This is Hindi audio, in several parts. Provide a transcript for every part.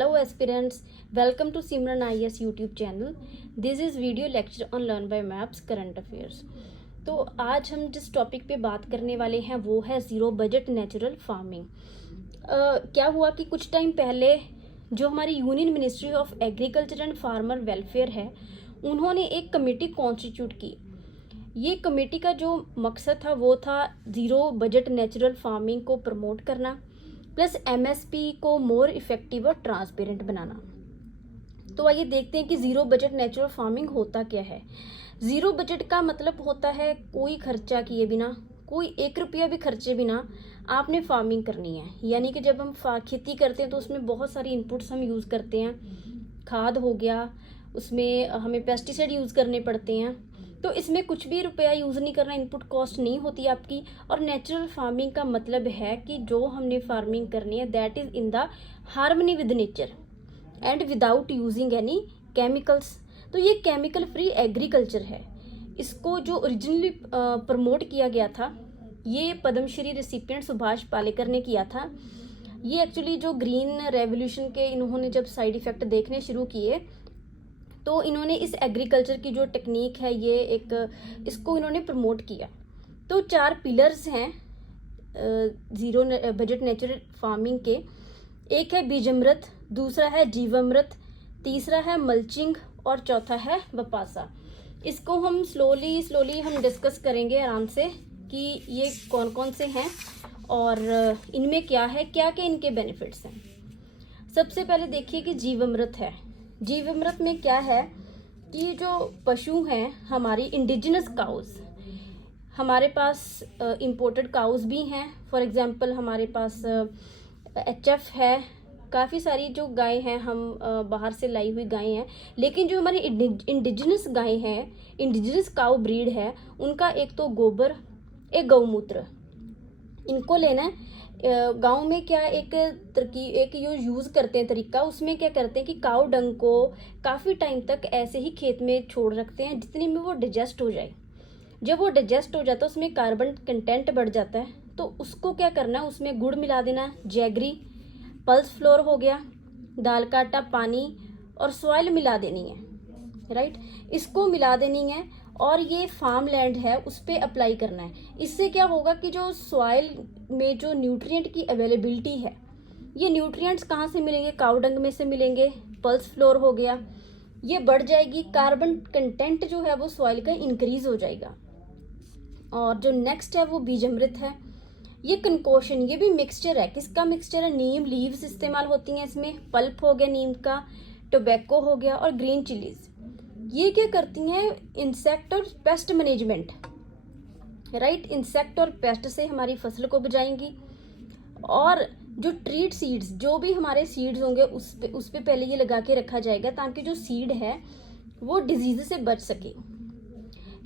Hello aspirants, welcome to Simran IAS YouTube channel. This is video lecture on Learn by Maps Current Affairs. तो आज हम जिस टॉपिक पे बात करने वाले हैं वो है ज़ीरो बजट नेचुरल फार्मिंग। क्या हुआ कि कुछ टाइम पहले जो हमारी union ministry of agriculture and farmer welfare है, उन्होंने एक कमेटी कॉन्स्टिट्यूट की। ये कमेटी का जो मकसद था वो था ज़ीरो बजट नेचुरल फार्मिंग को प्रमोट करना, प्लस एमएसपी को मोर इफेक्टिव और ट्रांसपेरेंट बनाना। तो आइए देखते हैं कि ज़ीरो बजट नेचुरल फार्मिंग होता क्या है। ज़ीरो बजट का मतलब होता है कोई खर्चा किए बिना, कोई 1 रुपया भी खर्चे बिना आपने फार्मिंग करनी है। यानी कि जब हम खेती करते हैं तो उसमें बहुत सारी इनपुट्स हम यूज़ करते हैं। खाद हो गया, उसमें हमें पेस्टिसाइड यूज़ करने पड़ते हैं। तो इसमें कुछ भी रुपया यूज़ नहीं करना, इनपुट कॉस्ट नहीं होती आपकी। और नेचुरल फार्मिंग का मतलब है कि जो हमने फार्मिंग करनी है that is in the harmony with nature and without using any chemicals. तो ये केमिकल फ्री एग्रीकल्चर है। इसको जो ओरिजिनली प्रमोट किया गया था, ये पद्मश्री रिसिपिएंट सुभाष पालेकर ने किया था। ये एक्चुअली जो ग्रीन रेवोल्यूशन के इन्होंने जब साइड इफ़ेक्ट देखने शुरू किए तो इन्होंने इस एग्रीकल्चर की जो टेक्निक है इसको इन्होंने प्रमोट किया। तो 4 पिलर्स हैं ज़ीरो बजट नेचुरल फार्मिंग के। एक है बीजामृत, दूसरा है जीवामृत, तीसरा है मल्चिंग और चौथा है वपासा। इसको हम स्लोली हम डिस्कस करेंगे आराम से कि ये कौन कौन से हैं और इनमें क्या है, क्या क्या इनके बेनिफिट्स हैं। सबसे पहले देखिए कि जीवामृत है। जीवामृत में क्या है कि जो पशु हैं हमारी इंडिजिनस काउज, हमारे पास इंपोर्टेड काउज भी हैं। फॉर एग्जांपल हमारे पास एचएफ है, काफ़ी सारी जो गाय हैं हम बाहर से लाई हुई गायें हैं। लेकिन जो हमारी इंडिजिनस गाय हैं, इंडिजिनस काउ ब्रीड है, उनका एक तो गोबर, एक गौमूत्र, इनको लेना है। गांव में क्या एक यूज़ करते हैं तरीका, उसमें क्या करते हैं कि काऊ डंग को काफ़ी टाइम तक ऐसे ही खेत में छोड़ रखते हैं जितने में वो डाइजेस्ट हो जाए। जब वो डाइजेस्ट हो जाता है उसमें कार्बन कंटेंट बढ़ जाता है, तो उसको क्या करना है, उसमें गुड़ मिला देना है, जैगरी, पल्स फ्लोर हो गया, दाल का आटा, पानी और सॉइल मिला देनी है, राइट। इसको मिला देनी है और ये फार्म लैंड है उस पर अप्लाई करना है। इससे क्या होगा कि जो सॉइल में जो न्यूट्रिएंट की अवेलेबिलिटी है, ये न्यूट्रिएंट्स कहाँ से मिलेंगे, काऊ डंग में से मिलेंगे, पल्स फ्लोर हो गया, ये बढ़ जाएगी, कार्बन कंटेंट जो है वो सॉइल का इंक्रीज हो जाएगा। और जो नेक्स्ट है वो बीजामृत है। ये कंकोशन, ये भी मिक्सचर है। किसका मिक्सचर है? नीम लीव्स इस्तेमाल होती हैं इसमें, पल्प हो गया नीम का, टोबैको हो गया और ग्रीन चिलीज। ये क्या करती हैं? इंसेक्ट और पेस्ट मैनेजमेंट, राइट। इंसेक्ट और पेस्ट से हमारी फसल को बचाएंगी। और जो ट्रीट सीड्स, जो भी हमारे सीड्स होंगे उस पे पहले ये लगा के रखा जाएगा ताकि जो सीड है वो डिजीज से बच सके।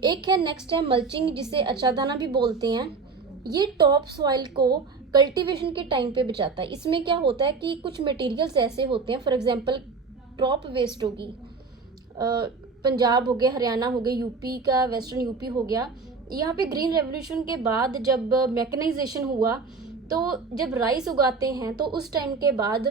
एक है नेक्स्ट है मल्चिंग, जिसे अचादाना भी बोलते हैं। ये टॉप सॉइल को कल्टीवेशन के टाइम पे बचाता है। इसमें क्या होता है कि कुछ मटेरियल्स ऐसे होते हैं, फॉर एग्जांपल क्रॉप वेस्ट होगी, पंजाब हो गया, हरियाणा हो गया, यूपी का वेस्टर्न यूपी हो गया। यहाँ पे ग्रीन रेवोल्यूशन के बाद जब मैकेनाइजेशन हुआ तो जब राइस उगाते हैं तो उस टाइम के बाद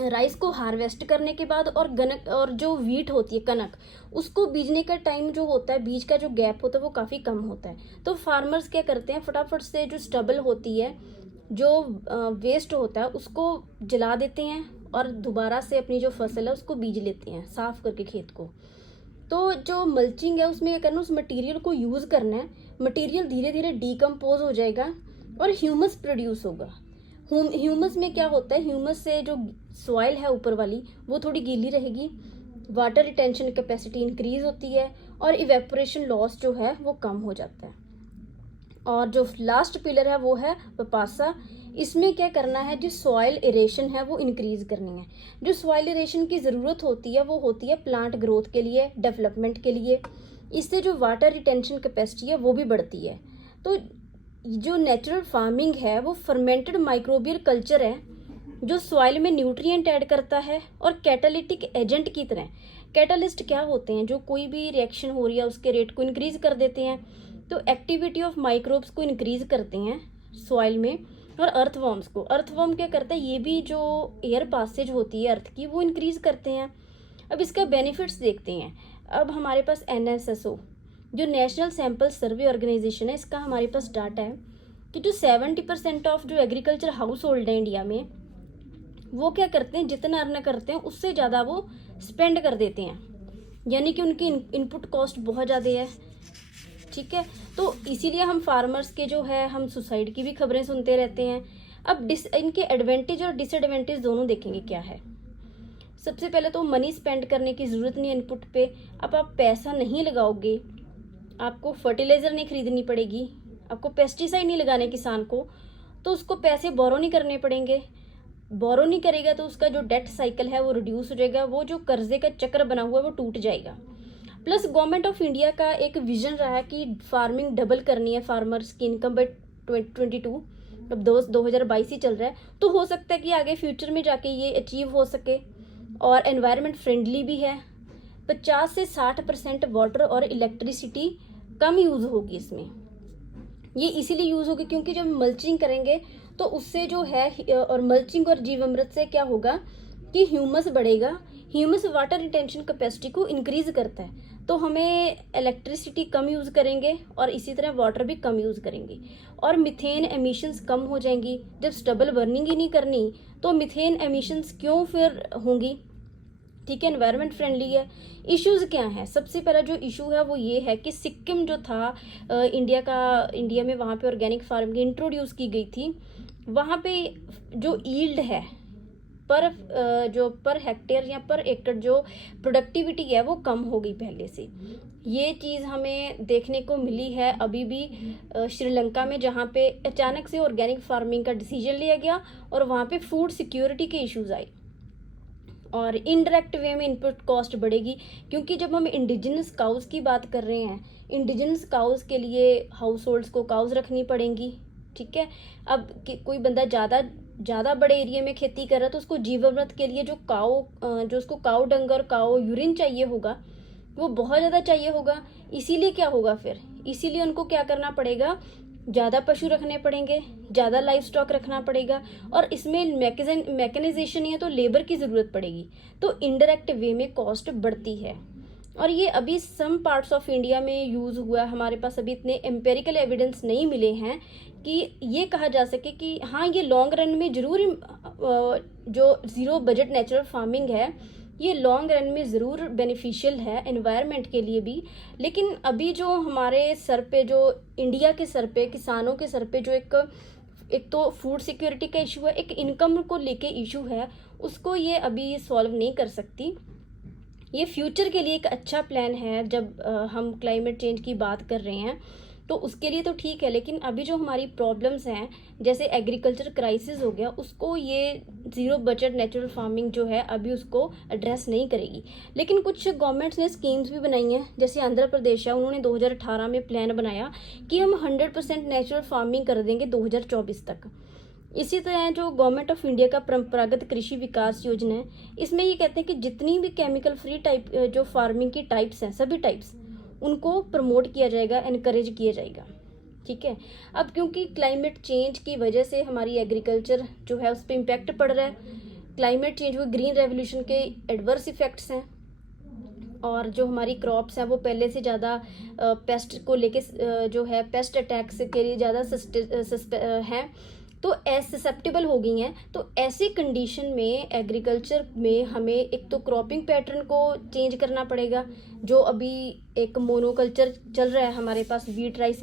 राइस को हार्वेस्ट करने के बाद और गनक और जो वीट होती है कनक, उसको बीजने का टाइम जो होता है, बीज का जो गैप होता है वो काफ़ी कम होता है। तो फार्मर्स क्या करते हैं, फटाफट से जो स्टबल होती है, जो वेस्ट होता है, उसको जला देते हैं और दोबारा से अपनी जो फसल है उसको बीज लेते हैं साफ करके खेत को। तो जो मल्चिंग है उसमें क्या करना, उस मटेरियल को यूज़ करना है। मटेरियल धीरे धीरे डिकम्पोज हो जाएगा और ह्यूमस प्रोड्यूस होगा। ह्यूमस में क्या होता है, ह्यूमस से जो सॉइल है ऊपर वाली वो थोड़ी गीली रहेगी, वाटर रिटेंशन कैपेसिटी इंक्रीज होती है और इवेपोरेशन लॉस जो है वो कम हो जाता है। और जो लास्ट पिलर है वो है वपासा। इसमें क्या करना है, जो सॉइल एरेशन है वो इंक्रीज करनी है। जो सॉइल एरेशन की ज़रूरत होती है वो होती है प्लांट ग्रोथ के लिए, डेवलपमेंट के लिए। इससे जो वाटर रिटेंशन कैपेसिटी है वो भी बढ़ती है। तो जो नेचुरल फार्मिंग है वो फर्मेंटेड माइक्रोबियल कल्चर है जो सॉइल में न्यूट्रिएंट ऐड करता है और कैटालिटिक एजेंट की तरह। कैटालिस्ट क्या होते हैं, जो कोई भी रिएक्शन हो रही है उसके रेट को इंक्रीज कर देते हैं। तो एक्टिविटी ऑफ माइक्रोब्स को इंक्रीज करते हैं सॉइल में और अर्थवॉर्म्स को, अर्थवॉर्म क्या करता है, ये भी जो एयर पासेज होती है अर्थ की वो इंक्रीज करते हैं। अब इसका बेनिफिट्स देखते हैं। अब हमारे पास NSSO जो नेशनल सैंपल सर्वे ऑर्गेनाइजेशन है, इसका हमारे पास डाटा है कि जो 70% ऑफ जो एग्रीकल्चर हाउस होल्ड है इंडिया में, वो क्या करते हैं, जितना अर्न करते हैं उससे ज़्यादा वो स्पेंड कर देते हैं, यानी कि उनकी इनपुट कॉस्ट बहुत ज़्यादा है। ठीक है, तो इसीलिए हम फार्मर्स के जो है हम सुसाइड की भी खबरें सुनते रहते हैं। अब इनके एडवांटेज और डिसएडवांटेज दोनों देखेंगे क्या है। सबसे पहले तो मनी स्पेंड करने की ज़रूरत नहीं इनपुट पे। अब आप पैसा नहीं लगाओगे, आपको फर्टिलाइज़र नहीं खरीदनी पड़ेगी, आपको पेस्टिसाइड नहीं लगाने किसान को, तो उसको पैसे बोरो नहीं करने पड़ेंगे। बोरो नहीं करेगा तो उसका जो डेट साइकिल है वो रिड्यूस हो जाएगा, वो जो कर्जे का चक्र बना हुआ है वो टूट जाएगा। प्लस गवर्नमेंट ऑफ इंडिया का एक विजन रहा है कि फार्मिंग डबल करनी है फार्मर्स की इनकम बाय 2022, अब 2022 ही चल रहा है, तो हो सकता है कि आगे फ्यूचर में जाके ये अचीव हो सके। और एनवायरनमेंट फ्रेंडली भी है। 50 से 60% वाटर और इलेक्ट्रिसिटी कम यूज़ होगी इसमें। ये इसीलिए यूज़ होगी क्योंकि जब मल्चिंग करेंगे तो उससे जो है, और मल्चिंग और जीवामृत से क्या होगा कि ह्यूमस बढ़ेगा। ह्यूमस वाटर रिटेंशन कैपेसिटी को इंक्रीज करता है, तो हमें इलेक्ट्रिसिटी कम यूज़ करेंगे और इसी तरह वाटर भी कम यूज़ करेंगे और मिथेन एमिशंस कम हो जाएंगी। जब स्टबल बर्निंग ही नहीं करनी तो मिथेन एमिशंस क्यों फिर होंगी। ठीक है, एनवायरनमेंट फ्रेंडली है। इश्यूज़ क्या हैं, सबसे पहला जो इशू है वो ये है कि सिक्किम जो था इंडिया में वहाँ पे ऑर्गेनिक फार्मिंग इंट्रोड्यूस की गई थी, वहाँ पे जो यील्ड है पर हेक्टेयर या पर एकड़ जो प्रोडक्टिविटी है वो कम हो गई पहले से। ये चीज़ हमें देखने को मिली है अभी भी श्रीलंका में, जहाँ पे अचानक से ऑर्गेनिक फार्मिंग का डिसीजन लिया गया और वहाँ पे फूड सिक्योरिटी के इश्यूज आए और इनडायरेक्ट वे में इनपुट कॉस्ट बढ़ेगी। क्योंकि जब हम इंडिजिनस काउस की बात कर रहे हैं, इंडिजिनस काउस के लिए हाउस होल्ड्स को काउस रखनी पड़ेंगी। ठीक है, अब कोई बंदा ज़्यादा बड़े एरिया में खेती कर रहा है तो उसको जीवामृत के लिए जो उसको काऊ डंग और काऊ यूरिन चाहिए होगा वो बहुत ज़्यादा चाहिए होगा। इसीलिए क्या होगा फिर, इसीलिए उनको क्या करना पड़ेगा, ज़्यादा पशु रखने पड़ेंगे, ज़्यादा लाइफ स्टॉक रखना पड़ेगा और इसमें मैकेनाइजेशन है तो लेबर की ज़रूरत पड़ेगी, तो इनडायरेक्ट वे में कॉस्ट बढ़ती है। और ये अभी सम पार्ट्स ऑफ इंडिया में यूज़ हुआ, हमारे पास अभी इतने एम्पेरिकल एविडेंस नहीं मिले हैं कि ये कहा जा सके कि हाँ ये लॉन्ग रन में ज़रूर जो ज़ीरो बजट नेचुरल फार्मिंग है ये लॉन्ग रन में ज़रूर बेनिफिशियल है एनवायरनमेंट के लिए भी। लेकिन अभी जो हमारे सर पे, जो इंडिया के सर पे, किसानों के सर पे जो एक तो फूड सिक्योरिटी का इशू है, एक इनकम को लेके इशू है, उसको ये अभी सॉल्व नहीं कर सकती। ये फ्यूचर के लिए एक अच्छा प्लान है जब हम क्लाइमेट चेंज की बात कर रहे हैं तो उसके लिए तो ठीक है, लेकिन अभी जो हमारी प्रॉब्लम्स हैं जैसे एग्रीकल्चर क्राइसिस हो गया, उसको ये ज़ीरो बजट नेचुरल फार्मिंग जो है अभी उसको एड्रेस नहीं करेगी। लेकिन कुछ गवर्नमेंट्स ने स्कीम्स भी बनाई हैं, जैसे आंध्र प्रदेश है, उन्होंने 2018 में प्लान बनाया कि हम 100% नेचुरल फार्मिंग कर देंगे 2024 तक। इसी तरह जो गवर्नमेंट ऑफ इंडिया का परंपरागत कृषि विकास योजना है, इसमें ये कहते हैं कि जितनी भी केमिकल फ्री टाइप जो फार्मिंग की टाइप्स हैं, सभी टाइप्स उनको प्रमोट किया जाएगा, एनकरेज किया जाएगा। ठीक है, अब क्योंकि क्लाइमेट चेंज की वजह से हमारी एग्रीकल्चर जो है उस पर इम्पैक्ट पड़ रहा है, क्लाइमेट चेंज वो ग्रीन रेवोल्यूशन के एडवर्स इफेक्ट्स हैं और जो हमारी क्रॉप्स हैं वो पहले से ज़्यादा पेस्ट को लेके जो है पेस्ट अटैक्स के लिए ज़्यादा हैं, तो ससेप्टेबल हो गई हैं। तो ऐसी कंडीशन में एग्रीकल्चर में हमें एक तो क्रॉपिंग पैटर्न को चेंज करना पड़ेगा, जो अभी एक मोनोकल्चर चल रहा है हमारे पास वीट राइस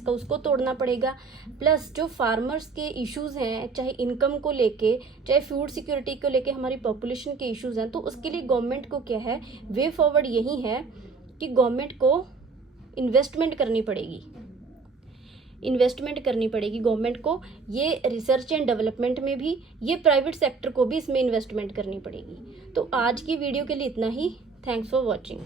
का, उसको तोड़ना पड़ेगा। प्लस जो फार्मर्स के इश्यूज़ हैं, चाहे इनकम को लेके, चाहे फूड सिक्योरिटी को लेके, हमारी पॉपुलेशन के इश्यूज़ हैं, तो उसके लिए गवर्नमेंट को क्या है, वे फॉरवर्ड यही है कि गवर्नमेंट को इन्वेस्टमेंट करनी पड़ेगी गवर्नमेंट को, ये रिसर्च एंड डेवलपमेंट में भी, ये प्राइवेट सेक्टर को भी इसमें इन्वेस्टमेंट करनी पड़ेगी। तो आज की वीडियो के लिए इतना ही। Thanks for watching.